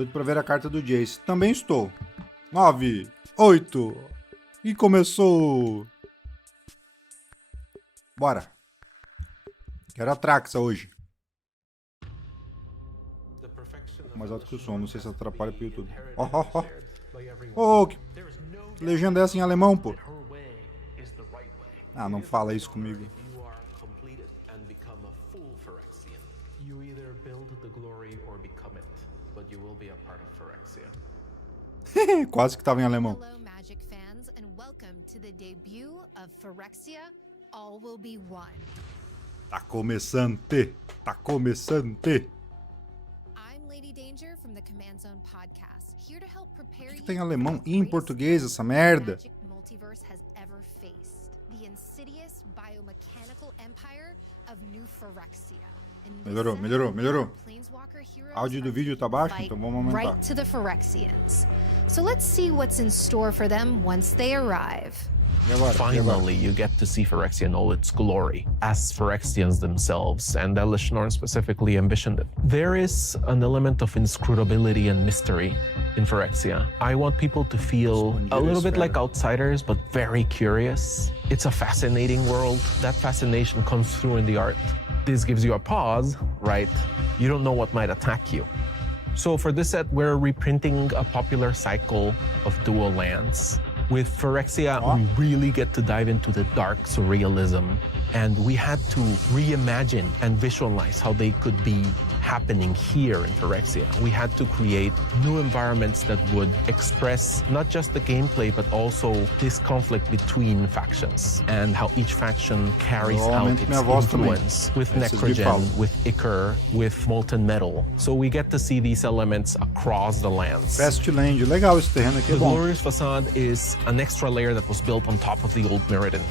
Doido pra ver a carta do Jace. Também estou. 9, 8. E começou. Bora. Quero a Traxa hoje. Mais alto que o som. Não sei se atrapalha pro YouTube. Oh, que legenda é essa em alemão, pô? Ah, não fala isso comigo. Quase que tava em alemão. Hello, Magic fans, and welcome to the debut of Phyrexia. All will be one. Tá começando. Tá começando. I'm Lady Danger from the Command Zone podcast, here to help prepare Por que you tem for alemão the e em greatest português essa challenge merda? the Magic multiverse has ever faced. The insidious biomechanical empire of New Phyrexia. In this Melhorou, set, melhorou. Planeswalker heroes Áudio do are vídeo tá to baixo, fight então vamos aumentar. right to the Phyrexians. So let's see what's in store for them once they arrive. E agora? Finally, you get to see Phyrexia in all its glory, as Phyrexians themselves, and Elishnorn specifically envisioned it. There is an element of inscrutability and mystery in Phyrexia. I want people to feel a little bit like outsiders, but very curious. It's a fascinating world. That fascination comes through in the art. This gives you a pause, right? You don't know what might attack you. So for this set, we're reprinting a popular cycle of dual lands. With Phyrexia, we really get to dive into the dark surrealism, and we had to reimagine and visualize how they could be happening here in Phyrexia. We had to create new environments that would express not just the gameplay, but also this conflict between factions and how each faction carries out its influence with Necrogen, with Ichor, with Molten Metal. So we get to see these elements across the lands. Fastland, legal esse terreno aqui, é The bom. Glorious Facade is an extra layer that was built on top of the Old Mirrodin.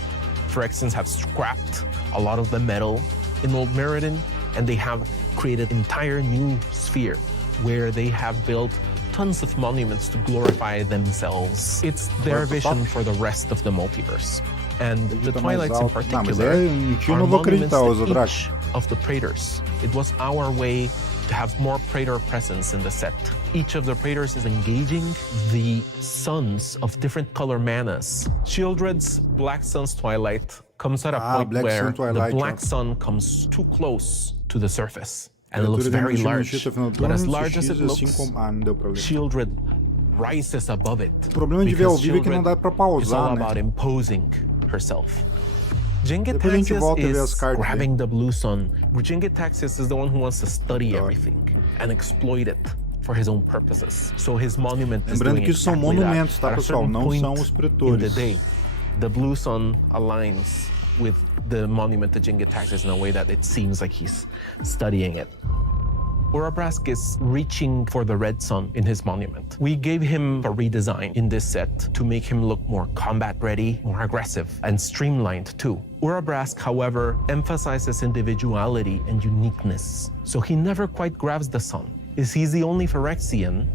Phyrexians have scrapped a lot of the metal in Old Mirrodin, and they have created an entire new sphere where they have built tons of monuments to glorify themselves. It's their vision for the rest of the multiverse. And the Twilights in particular are monuments to each of the Praetors. It was our way to have more Praetor presence in the set. Each of the Praetors is engaging the suns of different color manas. Shieldred's Black Sun's Twilight comes at a point where the Black Sun comes too close to the surface. And it looks very large, but as large as it looks, Shieldred rises above it. O problema de ver ao vivo é que não dá pra It's pausar, all né? about imposing herself. Depois a gente volta a ver as is cartas. grabbing the blue sun. Jingitaxias is the one who wants to study everything and exploit it for his own purposes. So his monument is Lembrando doing que isso são exactly monumentos, that. tá, At a pessoal? certain Não point são os in pretores. the day, the blue sun aligns with the monument to Jingitaxias in a way that it seems like he's studying it. Urabrask is reaching for the red sun in his monument. We gave him a redesign in this set to make him look more combat ready, more aggressive, and streamlined too. Urabrask, however, emphasizes individuality and uniqueness. So he never quite grabs the sun. He's the only Phyrexian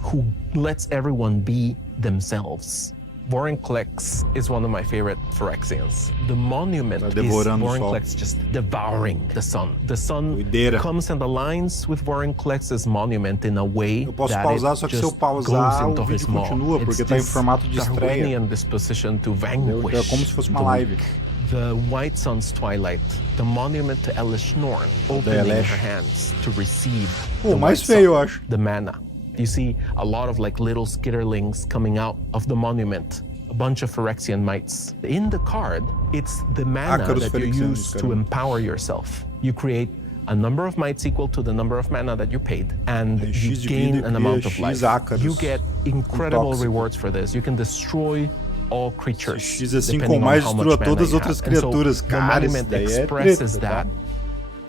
who lets everyone be themselves. Vorinclex is one of my favorite Phyrexians. The monument is Vorinclex just devouring the sun. The sun comes and aligns with Vorinclex's monument in a way Eu posso that pausar, it só que se eu just pausar, goes into o vídeo his maw. continua, porque tá em formato de estreia. Darwinian disposition to vanquish É como se fosse uma the live. weak. The White Sun's Twilight, the monument to Elishnorn, opening her hands to receive the mais White feio, eu Sun, acho. the mana. You see a lot of like little skitterlings coming out of the monument, a bunch of Phyrexian mites. In the card, it's the mana that you use to empower yourself. You create a number of mites equal to the number of mana that you paid, and you gain an amount of life. You get incredible rewards for this. You can destroy all creatures, X assim com depending on mais how much destrua mana todas as you outras have. And so criaturas. the Cara, isso monument daí é expresses treta, tá? that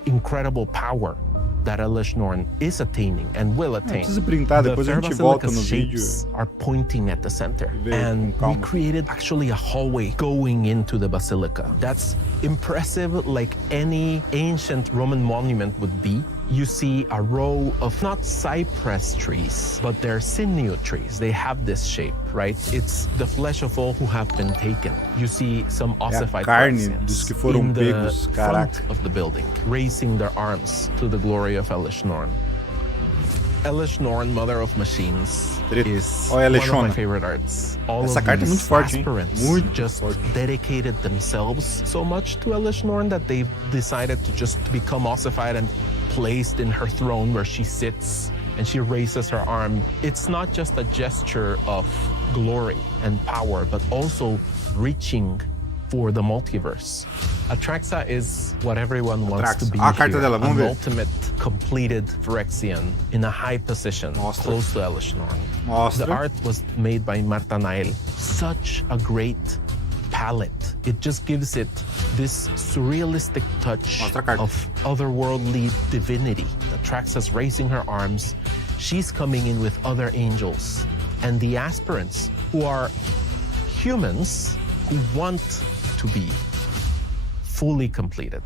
incredible power that Elishnorn is attaining and will attain. Precisa printar, depois a gente volta no vídeo. Are pointing at the center, and we created actually a hallway going into the basilica. That's impressive, like any ancient Roman monument would be. You see a row of not cypress trees, but they're sinew trees. They have this shape, right? It's the flesh of all who have been taken. You see some ossified dos que foram in the pegos, front of the building, raising their arms to the glory of Elishnorn. Elish Norn, Mother of Machines, is Olha, one of my Elishona. favorite arts. All Essa of carta é muito these forte, hein? aspirants Muito just forte. dedicated themselves so much to Elish Norn that they've decided to just become ossified and placed in her throne where she sits and she raises her arm. It's not just a gesture of glory and power, but also reaching for the multiverse. Atraxa is what everyone wants to be A carta here, dela, vamos an ver. ultimate completed Phyrexian in a high position, Mostra. close to Elish Norn. Mostra. The art was made by Marta Nail. Such a great palette. It just gives it this surrealistic touch Mostra a carta. of otherworldly divinity. Atraxa's raising her arms. She's coming in with other angels. And the aspirants, who are humans who want to be fully completed.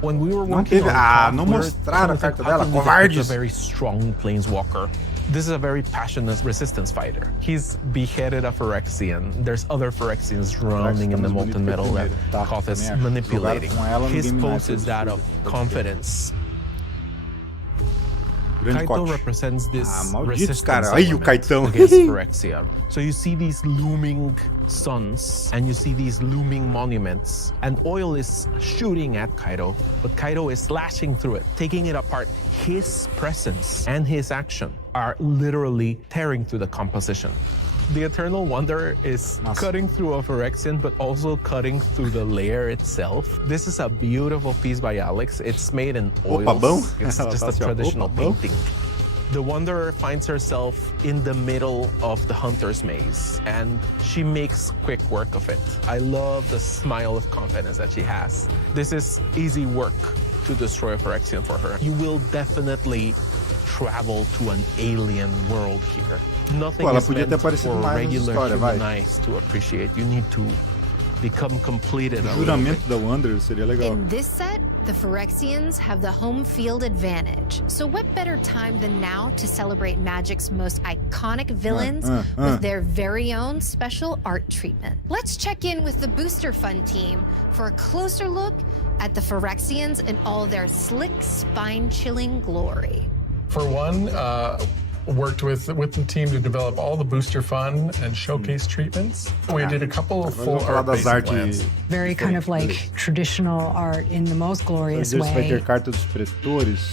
When we were working teve- on não we were mostraram a trying to carta think, dela, how can we get covardes. a very strong planeswalker. This is a very passionate resistance fighter. He's beheaded a Phyrexian. There's other Phyrexians roaming in the mais bonito molten que metal o that primeiro. Tá, Koth is também acho. manipulating. Jogaram com ela no His Game pose Night, is that of absurdo. confidence. Grande Kaito Koch. represents this malditos, resistance cara. Ai, o element Kaitão. against Phyrexia. So you see these looming suns and you see these looming monuments, and oil is shooting at Kaito, but Kaito is slashing through it, taking it apart. His presence and his action are literally tearing through the composition. The Eternal Wonder is Nossa. cutting through a Phyrexian, but also cutting through the layer itself. This is a beautiful piece by Alex. It's made in oils. Opa, bom. It's Ela just tá a assim, ó, traditional opa, bom. painting. The Wanderer finds herself in the middle of the Hunter's Maze, and she makes quick work of it. I love the smile of confidence that she has. This is easy work to destroy a Phyrexian for her. You will definitely travel to an alien world here. Nothing Pô, ela is podia meant ter aparecido for mais nessa regular história, vai. human eyes to appreciate. You need to become completed a little bit. Juramento da Wanderer seria legal. In this set, the Phyrexians have the home field advantage. So what better time than now to celebrate Magic's most iconic villains with their very own special art treatment? Let's check in with the Booster Fund team for a closer look at the Phyrexians in all their slick, spine-chilling glory. For one, worked with the team to develop all the booster fun and showcase treatments. We did a couple of full Vamos falar art das basic artes. lands. Very kind of like traditional art in the most glorious Às vezes vai ter way. carta dos pretores.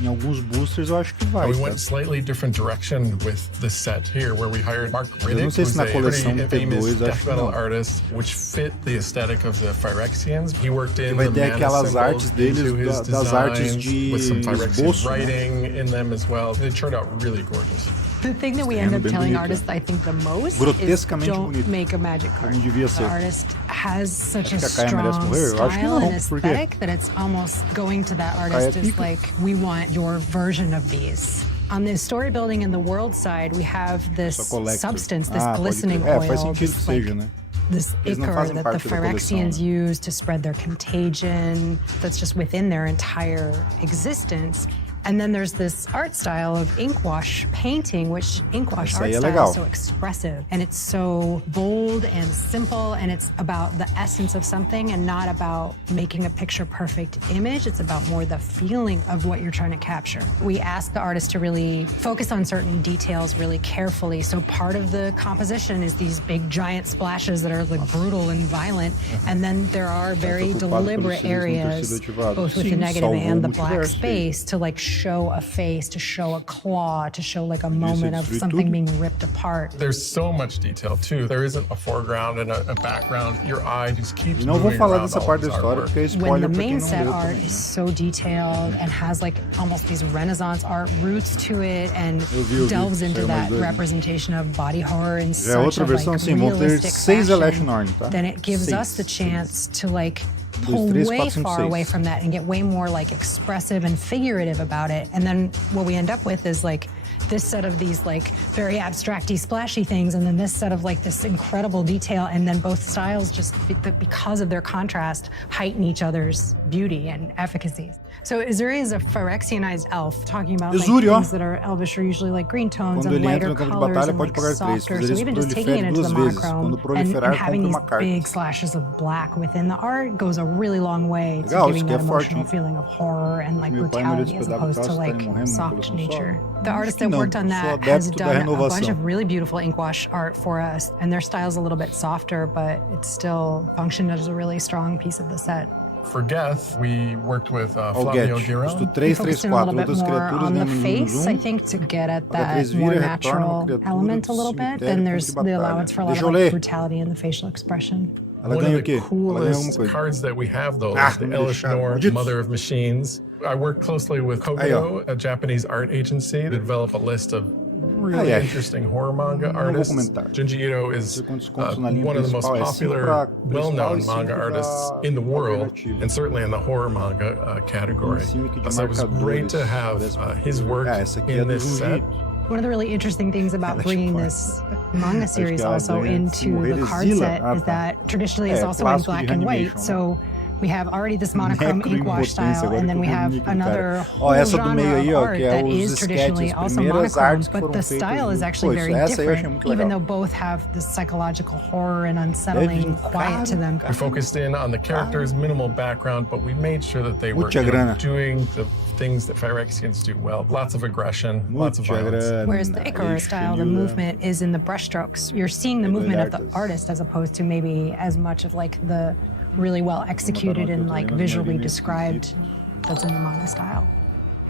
Em alguns boosters eu acho que vai. We Tá? went slightly different direction with the set here, where we hired Mark não Riddick, sei se who's na a coleção pretty do T2, famous acho death que metal não. artist, which fit the aesthetic of the Phyrexians. He worked in Vai the ter mana aquelas symbols artes deles, into his das artes designs de with some Phyrexian esboço, né? writing in them as well. They turned out really gorgeous. The thing that we end up bem telling bonito. artists, I think, the most is Grotescamente don't bonito. make a magic card. Como devia The ser. artist has such a Acho que a Kaia merece strong morrer? Eu acho que style não. and Por quê? aesthetic that it's almost going to that Kaia artist is pica. like, we want your version of these. On the story building and the world side, we have this Só collector. substance, this Pode glistening crer. oil, Faz sentido this, que seja, like, né? this Eles não ichor fazem that the parte da coleção, Phyrexians né? use to spread their contagion that's just within their entire existence. And then there's this art style of inkwash painting, which inkwash Isso art aí é style legal. is so expressive and it's so bold and simple, and it's about the essence of something and not about making a picture perfect image. It's about more the feeling of what you're trying to capture. We ask the artist to really focus on certain details really carefully. So part of the composition is these big giant splashes that are like brutal and violent. And then there are very Tô preocupado deliberate pelos civis não ter areas, sido ativado. both with the Sim, negative salvou and the o black multiverso aí. space, to like show a face, to show a claw, to show like a Devia ser moment of destruir something tudo. being ripped apart. There's so much detail too. There isn't a foreground and a background. Your eye just keeps E não vou moving falar around dessa all parte this da história artwork. porque é When spoiler the pra quem main não set leu art também, is né? so detailed and has like almost these Renaissance art roots to it and Eu vi. delves into Saiu mais that dois, né? representation of body horror in Já é such outra a versão, like sim, vão ter realistic 6 Election fashion, Norn, tá? then it gives us 6. the chance to like Um, pull dois, três, way quatro, cinco, far away seis. from that and get way more like expressive and figurative about it. And then what we end up with is like this set of these like very abstracty, splashy things, and then this set of like this incredible detail, and then both styles just because of their contrast heighten each other's beauty and efficacy. So Izuri is a Phyrexianized elf, talking about like, Izuri, ó. things that are elvish are usually like green tones Quando and ele lighter entra no campo de colors batalha, and pode like pagar 3. softer. Fazer So isso even just taking it prolifere into the 2 vezes. monochrome Quando and proliferar, having compra these uma carta. big slashes of black within the art goes a really long way to Legal, giving isso that aqui é forte, emotional hein? feeling of horror and like Meu pai e a maioria dos brutality as pedaços opposed to clássicos like estarem morrendo numa soft coleção nature. só. The Acho artist que that não. worked on Sou that adepto has da done a bunch renovação. of really beautiful ink wash art for us, and their style's a little bit softer, but it still functioned as a really strong piece of the set. For Geth, we worked with Ó, o Flavio Get. Giron. Custo We 3, 3, focused in a 4. little bit Outras more criaturas on the ganham face, zoom. I think, to get at Paga that 3 more vira, retorna uma natural criatura element do a little bit. cemitério Then em there's campo de the batalha. allowance for a lot Deixa of eu like ler. brutality in the facial expression. Ela One ganha of o the quê? Ela ganha alguma coolest coisa. cards that we have, though, Ah, is the me Elish deixaram. Norn, Malditos. Mother of Machines. I worked closely with Aí, ó. Kogoro, a Japanese art agency, to develop a list of really Ai, ai. interesting horror manga Não vou artists. comentar. Junji Ito is Sei quantos contos na linha one of the most principal, é 5 popular, pra well-known principal e manga 5 artists da in the world, alternativa. and certainly in the horror manga category. Tem címic de So it was great to marcadores, have parece his work essa aqui é in do this set. Junji. One of the really interesting things about bringing this manga series que ela also ganha into the morrer card exila. set Ah, is tá. that traditionally it's É, also in clássico de black and white. animation, né? So we have already this monochrome ink wash Necroimpotência, style, agora and then que we eu vi o have nick do another cara. whole Ó, essa do genre meio aí, of ó, art que é that os is traditionally sketches, also primeiras monochrome, artes que but foram the feitas style is em- actually Pô, very essa aí eu achei different, muito even legal. though both have this psychological horror and unsettling vir quiet to them. We focused in on the characters, minimal background, but we made sure that they were Mucha grana. doing the things that Phyrexians do well. Lots of aggression, lots of Mucha violence. grana. Whereas the Icarus Aí, style, the filho, movement is in the brushstrokes. You're seeing the movement of the artes. artist as opposed to maybe as much of like the really well executed and like visually described that's in the manga style.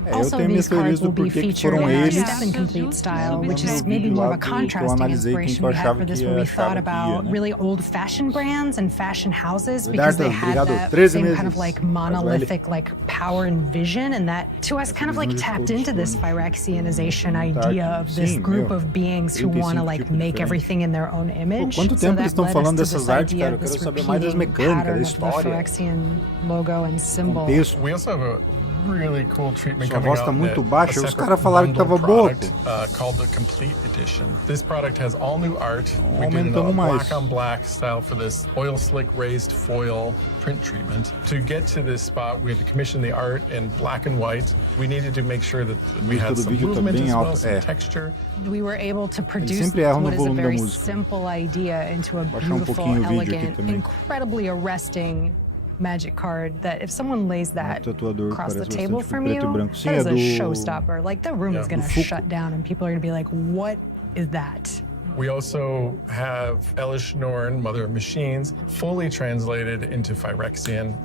É, eu Also, tenho minhas these cards teorias do will be porquê que featured foram in our eles. step and complete style, which No is maybe vídeo more lá of a que eu contrasting analisei quem inspiration que eu we had achava for this, que where we achava thought que about ia, né? really old fashion brands and fashion houses because they had obrigado. that 13 same kind of meses. like Mas monolithic like power and vision, and that to us kind of like tapped into this Phyrexianization idea of this Sim, group meu. of beings who want to 35 like tipos make diferentes. everything in their own image. quanto So tempo that eles estão led us falando to dessas this artes, idea cara? of Eu quero this saber mais das repeating mecânicas, da pattern of the história. Phyrexian logo and symbol. Contexto. We also have a really cool treatment Sua coming voz tá out muito that baixa, a os separate caras falaram que bundle tava boa, product, called the Complete Edition. This product has all new art. We did a Aumentamos mais. black on black style for this oil slick raised foil print treatment. To get to this spot, we had to commission the art in black and white. We needed to make sure that we had do some vídeo tá movement bem as well, alto, some é. texture. We were able to produce sempre erram no what is a volume da very música. simple idea into a Baixar um beautiful, pouquinho o vídeo aqui elegant, também. incredibly arresting magic card that if someone lays that tatuador across the parece table bastante from preto e you, branco. Sim, that is é a do- showstopper. Like the room is going to Fuku. shut down and people are going to be like, what is that? We also have Elish Norn, Mother of Machines, fully translated into Phyrexian.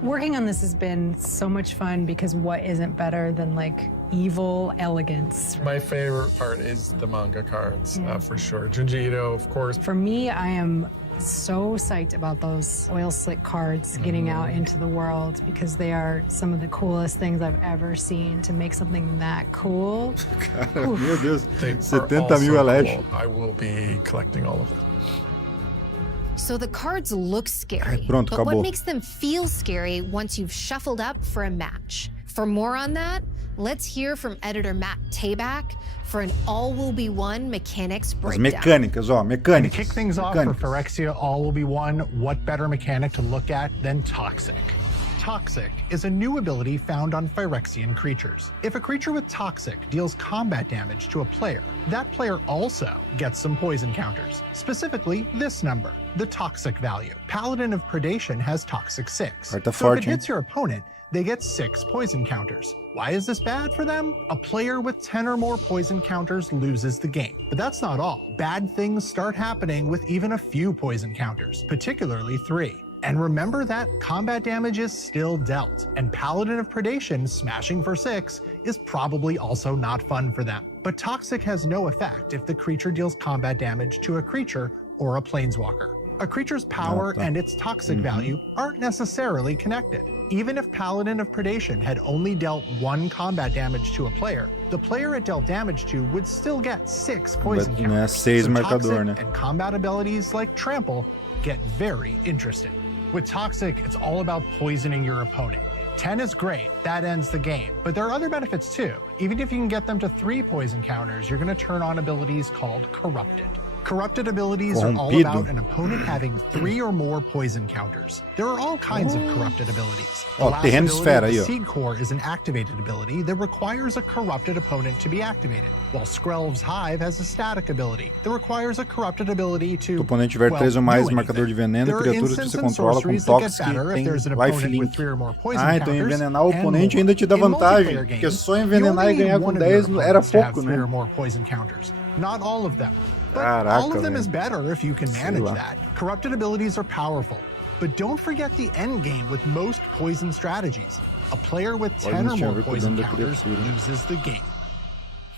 Working on this has been so much fun because what isn't better than like evil elegance? My favorite part is the manga cards, for sure. Junji Ito, of course. For me, I am so psyched about those oil slick cards getting out into the world because they are some of the coolest things I've ever seen. To make something that cool, Cara, meu Deus. They are 70 also mil Elish. cool. I will be collecting all of them. So the cards look scary, Ai, pronto, but acabou. what makes them feel scary once you've shuffled up for a match? For more on that, let's hear from editor Matt Tabak for an All Will Be One mechanics As breakdown. mecânicas, ó, To mecânicas. kick things off for Mecânicas. Phyrexia All Will Be One, what better mechanic to look at than Toxic? Toxic is a new ability found on Phyrexian creatures. If a creature with Toxic deals combat damage to a player, that player also gets some poison counters, specifically this number, the Toxic value. Paladin of Predation has Toxic 6. Carta So if forte, it hein? hits your opponent, they get 6 poison counters. Why is this bad for them? A player with 10 or more poison counters loses the game. But that's not all. Bad things start happening with even a few poison counters, particularly 3. And remember that combat damage is still dealt, and Paladin of Predation smashing for 6 is probably also not fun for them. But Toxic has no effect if the creature deals combat damage to a creature or a planeswalker. A creature's power and its toxic value aren't necessarily connected. Even if Paladin of Predation had only dealt 1 combat damage to a player, the player it dealt damage to would still get 6 poison Não é counters. 6 So marcador, toxic né? and combat abilities like Trample get very interesting. With Toxic, it's all about poisoning your opponent. 10 is great, that ends the game, but there are other benefits too. Even if you can get them to 3 poison counters, you're going to turn on abilities called Corrupted. Corrupted abilities are all Corrompido. about an opponent having 3 or more poison counters. There are all kinds of corrupted abilities. The Ó, last terreno ability esfera of the aí, ó. Seed Core is an activated ability that requires a corrupted opponent to be activated, while Skrelv's Hive has a static ability that requires a corrupted ability to, Se o oponente tiver well, 3 ou mais do marcador de anything. veneno, There are criaturas que instants você and controla com sorceries that get toques que better if tem there's an life opponent with link. 3 or more poison Ah, então counters, envenenar o and oponente more. ainda te dá In vantagem, multiplayer porque games, só you envenenar e only ganhar need com one of your 10 era opponents to have pouco, 3 né? or more poison counters. Not all of them. But Caraca, all of them velho. is better if you can manage lá. that. Corrupted abilities are powerful, but don't forget the end game with most poison strategies. A player with 10 or tinha a more ver com o poison dano da counters criatura. loses the game.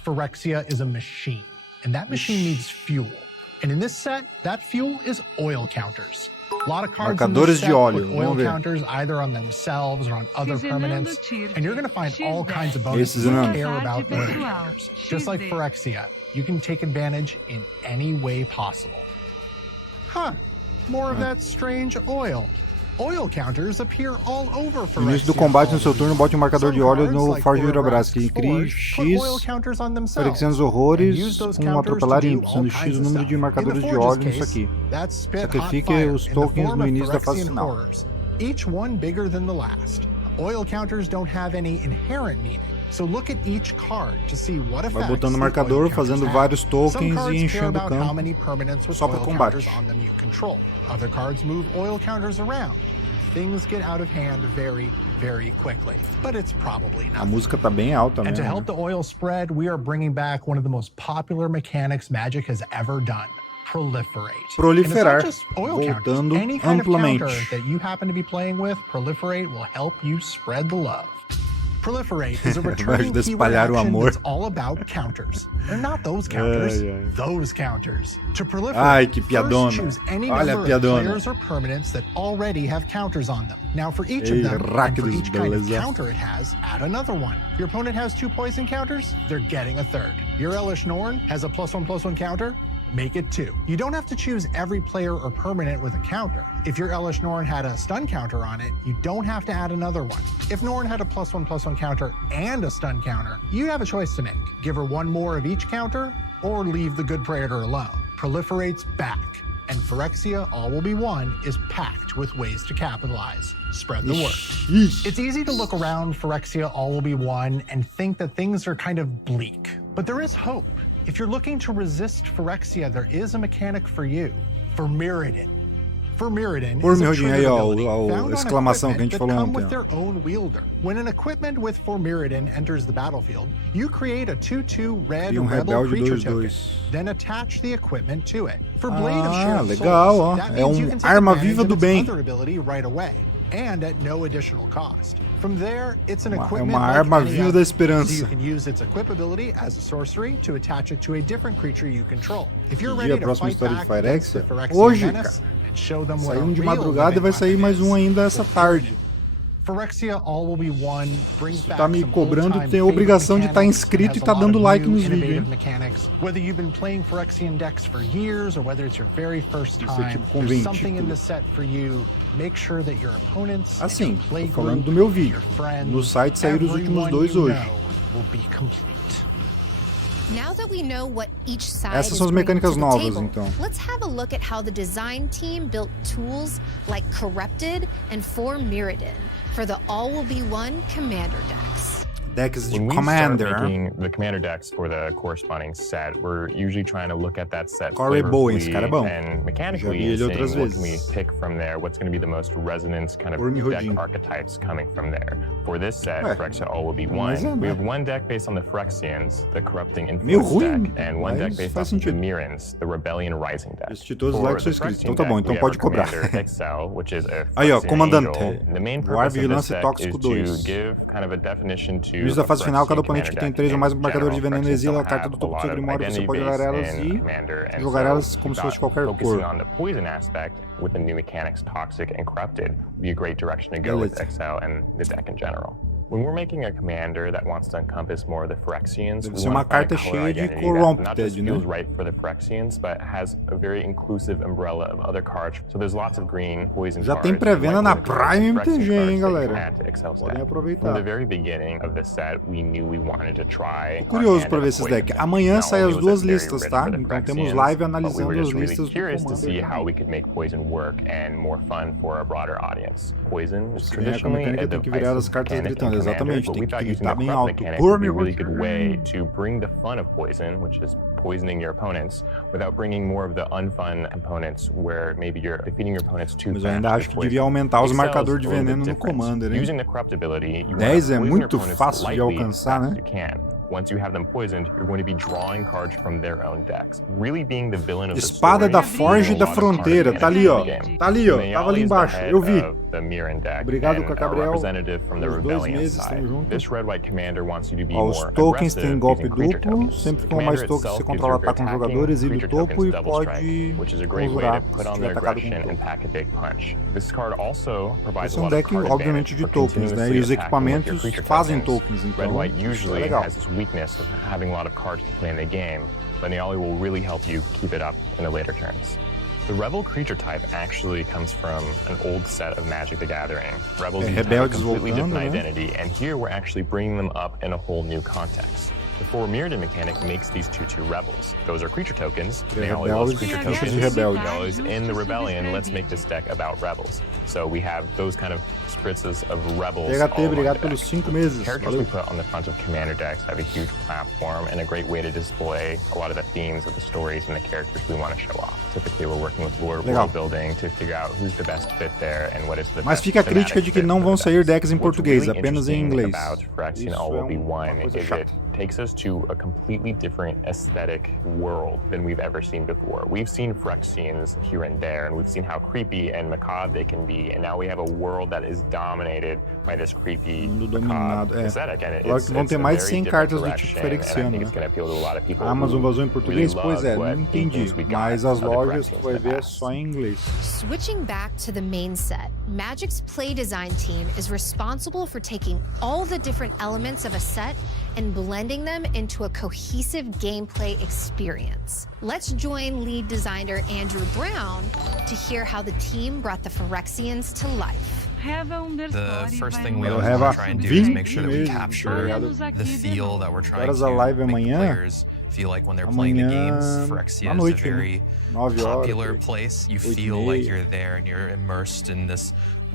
Phyrexia is a machine, and that machine needs fuel. And in this set, that fuel is oil counters. A lot of cards in Marcadores this de set óleo, with oil vamos ver. counters either on themselves or on other permanents, and you're going to find all kinds of bonuses Esses that não. care about oil counters. Just like Phyrexia, you can take advantage in any way possible. Huh, more of that strange oil. Oil counters appear all over No início do combate, no seu turno, bote um marcador de óleo no Forge Virobras, que crie X Phyrexianos horrores com um atropelar ímpio, sendo X o número de marcadores de óleo nisso aqui. Sacrifique os tokens no início da fase final. Each one bigger than the last. Oil counters don't have any inherent meaning. So look at each card to see what Vai effects botando the marcador, oil counters fazendo have. vários Some tokens cards e care enchendo o about how campo many permanents with só pra oil combate. counters on them you control. Other cards move oil counters around. Things get out of hand very, very quickly. But it's probably A not. música tá bem alta And to mesmo. help the oil spread, we are bringing back one of the most popular mechanics Magic has ever done. Proliferate. Proliferar, And it's not just oil voltando counters. Any kind amplamente. of counter that you happen to be playing with, Proliferate will help you spread the love. Proliferate is a returning ajudar a keyword espalhar o action amor. that's all about counters. They're not those counters, Ai, ai. those counters. To proliferate, Ai, que piadona. first choose any Olha a number of piadona. players or permanents that already have counters on them. Now for each Ei, of them, and for ráquidos, each kind of beleza. counter it has, add another one. Your opponent has 2 poison counters, they're getting a 3rd. Your Elish Norn has a +1/+1 counter, make it 2. You don't have to choose every player or permanent with a counter. If your Elish Norn had a stun counter on it, you don't have to add another one. If Norn had a +1/+1 counter and a stun counter, you have a choice to make. Give her 1 more of each counter, or leave the good Praetor alone. Proliferate's back. And Phyrexia, All Will Be One, is packed with ways to capitalize. Spread the word. Ixi. It's easy to look around Phyrexia, All Will Be One, and think that things are kind of bleak. But there is hope. If you're looking to resist Phyrexia, there is a mechanic for you. Formyridin. Formyridin is a Formyridin, triggered aí, ó, ability a found on exclamação que a equipment gente that falou come ontem, with ó. their own wielder. When an equipment with Formyridin enters the battlefield, you create a 2/2 red Cria rebel rebelde creature 2/2. token. Then attach the equipment to it. For Blade of Shared legal, Souls, ó. that É means you can take arma advantage viva of do its bem. other ability right away, and at no additional cost. From there, it's an É equipment uma like arma any viva other. da So esperança. you can use its equip ability as a sorcery to attach it to a different creature you control. If you're Que ready dia a to próxima fight história de back against the Phyrexia? Phyrexian Hoje, menace cara. and show them what Saiu a de real madrugada e living vai sair weapon mais is, um ainda essa tarde. Phyrexia All Will Be One brings Se back tá me some cobrando, old-time tem a favorite obrigação de estar mechanics inscrito and e has tá a lot dando of like new nos innovative vídeos, hein? mechanics. Whether you've been playing Phyrexian decks for years or whether it's your very first Isso é time, tipo there's something in conventículo. the set for you. Make sure that your opponents and Assim, your play tô falando group, do meu vídeo. your friends, No site saíram os últimos everyone 2 you hoje. know will be complete. Now that we know what each side Essas is são as bringing mecânicas to the novas, table, então. let's have a look at how the design team built tools like Corrupted and Formyridin for the All Will Be One commander decks. Decks de When we Commander. start making the commander decks for the corresponding set, we're usually trying to look at that set Corey Bowen, esse flavorfully cara é bom. and Já mechanically vi ele and outras seeing what can we vezes. pick from there, what's going to be the most resonant kind of Formyridin. deck archetypes coming from there. For this set, É, Phyrexia All Will Be mas é, One, we né? have one deck based on the Phyrexians, the Corrupting Meio Influence ruim, deck, and one deck mas based faz off the sentido. Mirrans, the Rebellion Rising deck. Assisti todos os For likes the são inscritos. Phyrexian Então tá bom, deck, então we pode have our cobrar. commander Excel, which is a Aí, ó, Phyrexian comandante. angel. The main Guarda purpose of this Vigilância deck Tóxico is to 2. give kind of a definition to No início da a fase final, cada Phyrexian oponente que tem commander 3 ou deck. mais In marcadores de general, veneno Phyrexians exila a don't carta have do a topo do lot seu of grimório, você identity pode olhar base elas in e Commander, and jogar so elas como we se fosse de thought qualquer focusing cor. on the poison aspect with the new mechanics Toxic and Corrupted would be a great direction to go with Beleza. Excel and the deck in general. When we're making a commander that wants to encompass more of the Phyrexians, Deve we ser want uma to find a carta color cheia de identity that not just corrupted, né? feels right for the Phyrexians, but has a very inclusive umbrella of other cards. So there's lots of green, poison Já cards. tem pré-venda na white poison cards, Prime and Phyrexian MTG, hein, cards that you galera? can add to Excel's Podem deck. From aproveitar. the very beginning of this set, we knew we wanted to try. Tô curioso pra ver esses esses decks. Amanhã saem as duas listas, tá? Então temos live analisando as listas do curious to Commander see how we também. could make poison work and more fun for a broader audience. Poison is Se ganhar com a traditionally mecânica, a tem que virar as divisive cartas mechanic in gritando. Commander, Exatamente, but tem we que thought using gritar the bem corrupt alto. mechanic would be a really Roxinha. good way to bring the fun of poison, which is poisoning your opponents, without bringing more of the unfun components where maybe you're defeating your opponents too Mas fast. eu ainda acho que devia aumentar os marcadores de veneno no Commander, hein? Using the corrupt ability, you 10 want to é poison muito your opponents fácil de lightly alcançar, as né? you can. Once you have them poisoned, you're going to be drawing cards from their own decks. Really being the villain of the Espada story. da Forge da Fronteira, tá ali, ó. Tá ali, ó. Tava ali embaixo, eu vi. Obrigado, Gabriel. Os 2 meses, estamos juntos. This red-white commander wants you to be Ó, os more tokens aggressive têm golpe using creature duplo. tokens. Sempre The com mais commander tokens itself você gives controla your ataque com attacking jogadores, exílio creature topo tokens e double pode strike, which is a great way conjurar to se put on estiver their atacado aggression com and topo. pack a big punch. This card also provides Esse a é um lot of deck, card obviamente, advantage de for tokens, né? E os continuously attacking with your equipamentos creature fazem tokens. tokens, então Red-white isso é usually legal. has this weakness of having a lot of cards to play in the game, but Neali will really help you keep it up in the later turns. The Rebel creature type actually comes from an old set of Magic the Gathering. Rebels used to have a rebeldes completely voltando, different né? identity, and here we're actually bringing them up in a whole new context. The 4 Mirrodin mechanic makes these 2/2 rebels. Those are creature tokens. Neali loves Rebeldes, creature fichas tokens. de rebelde. Neali's in the rebellion. Let's make this deck about rebels. So we have those kind of spritzes of rebels. THT, all along obrigado the deck. pelos 5 meses. Characters Valeu. we put on the front of commander decks have a huge platform and a great way to display a lot of the themes of the stories and the characters we want to show off. Typically, we're working with world Legal. building to figure out who's the best fit there and what is the Mas best fica a crítica de que thematic fit não for vão the sair decks. decks em What's português, really apenas em interesting inglês. about Phyrexian Isso All é Will Be uma One coisa is chata. it takes us to a completely different aesthetic world than we've ever seen before. We've seen Phyrexians here and there, and we've seen how creepy and macabre they can be, and now we have a world that is dominated by this creepy, Mundo macabre dominado, é. aesthetic. And Claro que vão ter mais de 100 cartas do tipo Phyrexiano, né? A Amazon vazou em português? Pois é, não entendi. Mas as lojas, tu vai ver, é só em inglês. Switching back to the main set, Magic's play design team is responsible for taking all the different elements of a set and blending them into a cohesive gameplay experience. Let's join lead designer Andrew Brown to hear how the team brought the Phyrexians to life. The first thing we Eu always have want a to try and do is 20 make sure that we meses, capture obrigado. the feel that we're trying Horas a live to make the amanhã? players feel like when they're playing the games. Amanhã, Phyrexia à is a noite, very 9 horas, popular 8 place. You 8 feel e like meia. you're there and you're immersed in this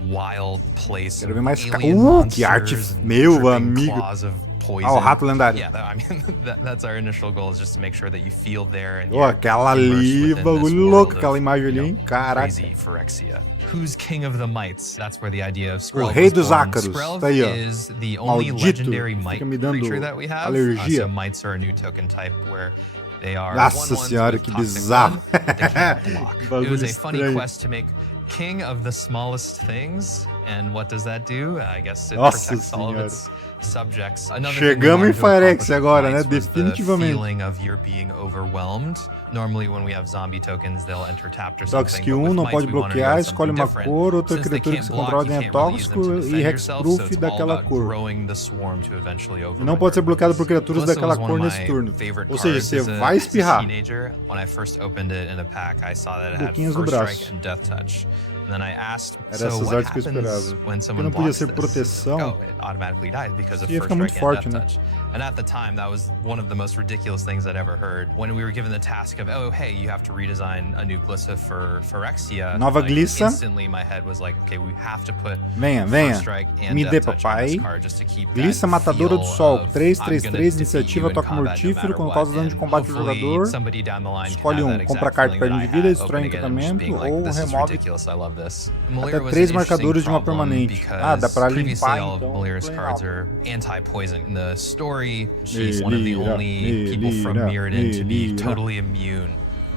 wild place Quero of ver mais alien que arte, monsters and meu dripping amigo. claws of poison. Ah, o rato lendário. Yeah, I mean, that's our initial goal, is just to make sure that you feel there and Ó, you're aquela immersed ali, within this bagulho world louco, of, aquela imagem ali, you know, hein? Caraca. crazy Phyrexia. Who's king of the mites? That's where the idea of O Skrelv rei was dos born. ácaros, Skrelv tá aí, ó. is the only Maldito, legendary fica mite me dando creature that we have. alergia. So mites are a new token type where they are Nossa 1/1s senhora, with que toxic bizarro. one, but they can't block. It Bagulho was a funny estranho. quest to make king of the smallest things, and what does that do? I guess it Nossa protects all of senhora. its subjects. Another Chegamos thing we wanted em to accomplish Phyrexia with agora, né? mites was the Definitivamente. feeling of you're being overwhelmed. Normally when we have zombie tokens, they'll enter tapped or Toque something. skill but 1, with não mites, pode we wanted to bloquear, go escolhe something uma different. cor, outra Since they criatura que can't você block, controla you ganha can't really use them tóxico to e defend yourself, so hexproof it's all daquela about cor. growing the swarm to eventually E não overrun pode ser your bloqueado por opponents. criaturas Callisto daquela was one cor of nesse my turno. favorite Ou seja, cards você as a vai espirrar. teenager. When I first opened it in a pack, I saw that it had Boquinhas no first braço. strike and death touch. And then I asked, Era so essas what artes que eu happens esperava. when Porque someone não podia blocks ser this? proteção. Oh, it automatically dies because of Ia first ficar muito strike and forte, death né? touch. And at the time, that was one of the most ridiculous things I'd ever heard. When we were given the task of, oh, hey, you have to redesign a new Glissa for Phyrexia. Nova like, Glissa. Instantly, my head was like, okay, we have to put Venha, first venha. strike and Me death dê, touch on papai. this card just to keep Glissa that Matadora do feel Sol, of, 3/3/3, I'm gonna defeat iniciativa, you in toque combat no mortífero, matter quando what. causa dano de And combate do hopefully jogador. somebody down the line can Escolhe have um, that compra exact carta, feeling perde that I de vida, had, destrói opening it and just encantamento being like, ou this is remove ridiculous, I love this. até Malira was 3 an interesting marcadores de uma problem permanente. Ah, dá pra because previously limpar all of então. Malira's cards Planinautas. are anti-poison. In the story, she's one of the only people from Mirrodin to be totally immune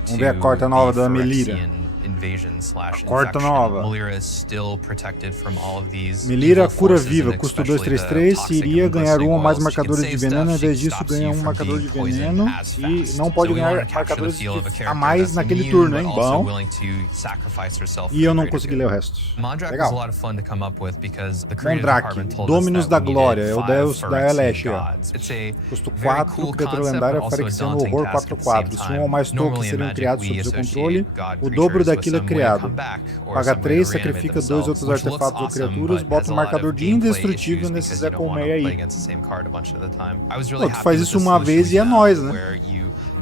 Vamos ver a carta nova da Melira. Phyrexian Corta nova. Melira is still protected from all of these. Melira cura viva, custo 233, se iria ganhar um ou mais marcadores de veneno, ao invés disso ganha um marcador de veneno e não pode ganhar marcadores a mais naquele turno, hein? Bom. E eu não consegui ler o resto. Legal. Mondrake, Dominus da Glória, é o deus da Elesh. Custo 4, criatura lendária, Phyrexiano, horror 4/4. Se um ou mais tokens seriam criados sob seu controle, o dobro daquilo é criado. Paga 3, sacrifica 2 outros artefatos ou criaturas, bota um marcador de indestrutível nesse Zé Colmeia aí. Pô, tu faz isso uma vez e é nóis, né?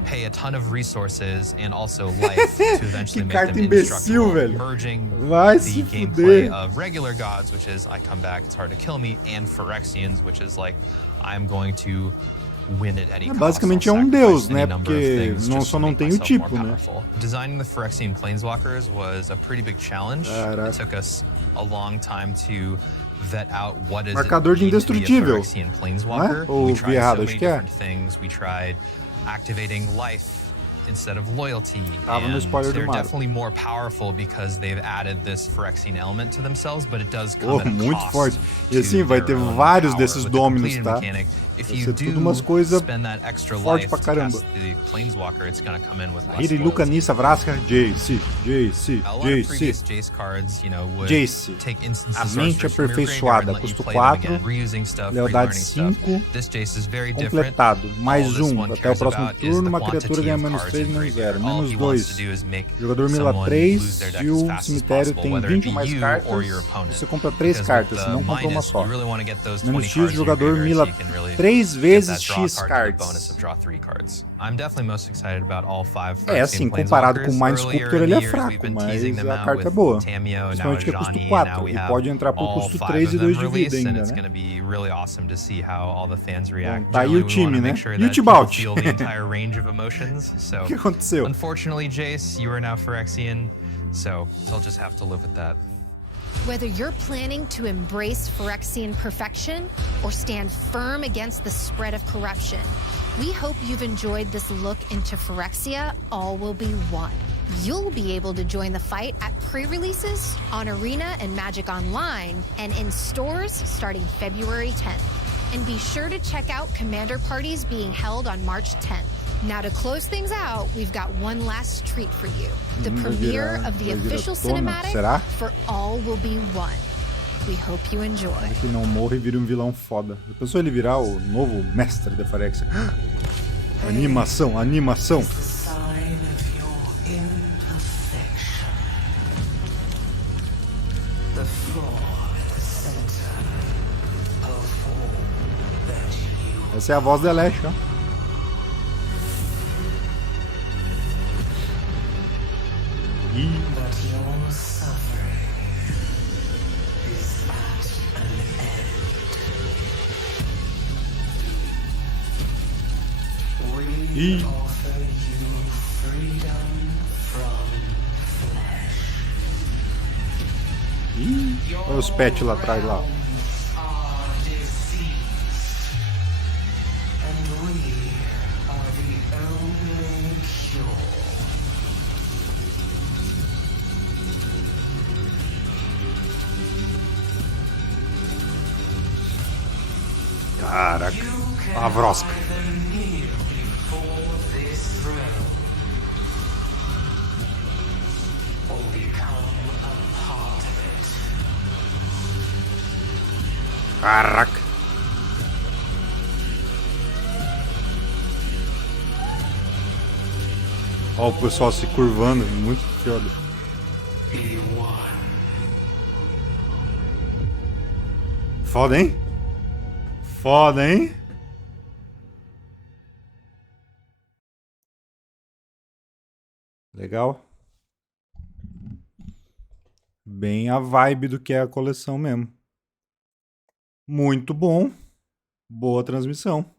Pay a ton of resources and also life to eventually Que make carta them imbecil, indestructible, velho. merging Vai the se gameplay fuder. of regular gods, which is I come back, it's hard to kill me, and Phyrexians, which is like I'm going to win at any cost. Basicamente é um deus, né? Porque só não tem o tipo, né? Designing the Phyrexian planeswalkers was a pretty big challenge. Caraca. It took us a long time to vet out what is Marcador de indestrutível, né? Ou vi errado, acho que é. We tried activating life instead of loyalty. Tava no spoiler do they're Mario. definitely more powerful because they've added this Phyrexian element to themselves, but it does come at a Muito cost forte. E to assim, vai ter their own vários power. desses With the Dominus, completed tá? mechanic, if Vai you ser do tudo umas coisas spend that extra forte life pra to caramba. cast the Planeswalker, it's gonna come in with less Hiri, loyalty. Luca, Nissa, Vraska, Jace, A lot of previous Jace cards, you know, would Jace, take instances a of mente sorcerers from your graveyard aperfeiçoada, and let you custo play them 4, again, reusing stuff, lealdade relearning 5, stuff. This Jace is very different. completado, mais All this 1, one até o cares próximo about is turno, the uma criatura quantity ganha of menos cards 3, in menos graveyard. 0, All menos he wants to 2. do is make Jogador mila someone 3, lose their deck se as o fast as cemitério possible, tem whether it 20 be ou mais you cartas, or your opponent. você compra 3 Because cartas, with se the não compra uma minus, só. you really want to get those Menos 20 X, cards in your jogador graveyard mila so you can really 3 get vezes that draw X card with the bonus cards. of draw 3 cards. I'm definitely most excited about all 5 É, assim, comparado com o Mind Sculptor, ele é fraco, mas a carta é boa. Principalmente que é custo 4, e pode entrar por custo 3 e 2 de vida ainda, né? Bom, tá aí o time, né? E o Tibalt? O que aconteceu? Unfortunately, Jace, you are now Phyrexian, so they'll just have to live with that. Whether you're planning to embrace Phyrexian perfection or stand firm against the spread of corruption, we hope you've enjoyed this look into Phyrexia. All will be one. You'll be able to join the fight at pre-releases, on Arena and Magic Online, and in stores starting February 10th. And be sure to check out Commander parties being held on March 10th. Now to close things out, we've got one last treat for you. The premiere of the official cinematic será? for All Will Be One. We hope you enjoy. Que não morre e vira um vilão foda. Já pensou ele virar o novo mestre da Phyrexia? Animação, animação. Essa é a voz da Elesh, ó. Ih. Ih. Olha os pets lá atrás lá. Caraca, a vrosca. Caraca. Ó o pessoal se curvando, muito foda. Foda, hein? Foda, hein? Legal. Bem a vibe do que é a coleção mesmo. Muito bom. Boa transmissão.